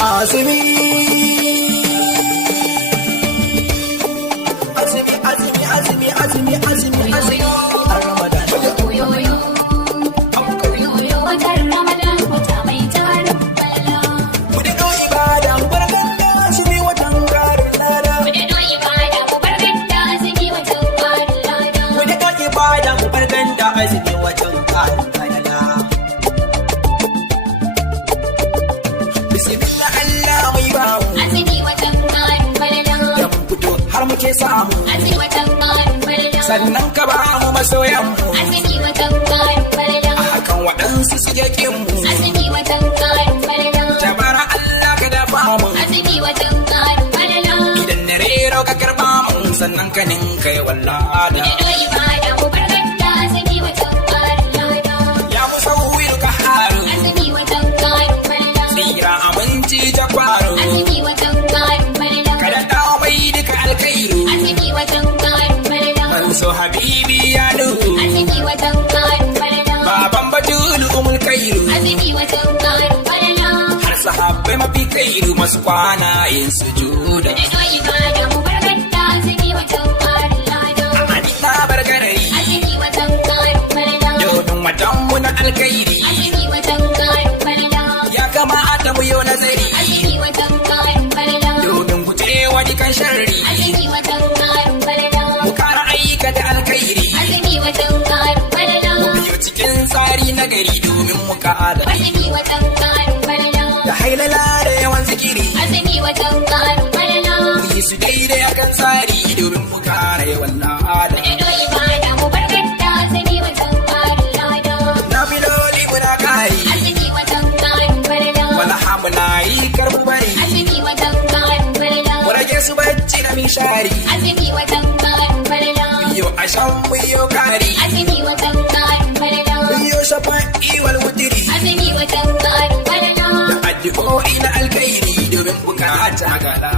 azumi azumi azumi azumi azumi azumi azumi Ramadan Oyoyo watan Ramadan wata mai tarin falala. mu da ibada mu bar ganda azumi watan karin lada Mu da ibada mu bar ganda azumi watan karin lada. mu da ibada mu bar ganda azumi watan karin lada bismillah Allah mai bawo Azumi watan karin falala. da mu fito har muke samu Azumi watan karin falala. sannan ka ba mu masoyan mu Azumi watan karin falala. hakan waɗansu suke kin mu Azumi watan karin falala. tabara Allah ka dafa mu Azumi watan karin falala. idan na rero ka karba mu sannan ka ninka wallahi Mu da ibada mu bar ganda azumi watan karin lada. ya musawwir ka haru Azumi watan karin falala. tsira abinci ta kwaro Azumi watan karin falala. kada dawo bai duka alkairu Azumi watan karin falala. man so habibi ya nuhu Azumi watan karin falala. baban batul umul kairu Azumi watan karin falala. har sahabbai mafi kairu masu kwana yin sujuda Da ibada mu bar ganda azumi watan karin lada. amani ta bargarai Azumi watan karin falala. domin watan mu na alkairi Azumi watan karin falala. ya kamata mu yi nazari Azumi watan karin falala. domin guje wani kan sharri Azumi watan karin falala. mu kara aikata alkairi Azumi watan karin falala. mu biyo cikin tsari na gari domin mu kada Azumi watan karin falala. da hailala da yawan zikiri Azumi watan karin falala. mu yi su daidai akan tsari domin mu kara yawan la'ada Da ibada mu bar ganda azumi watan karin lada. na filoli muna kari Azumi watan karin falala. wala hamuna yi karbu bari Azumi watan karin falala. mu rage su bacci na mishari Azumi watan karin falala. biyo a shan biyo kari Azumi watan karin falala. biyo shafa'i wal wutiri Azumi watan karin falala. addu'o'i na alkairi domin bukata gala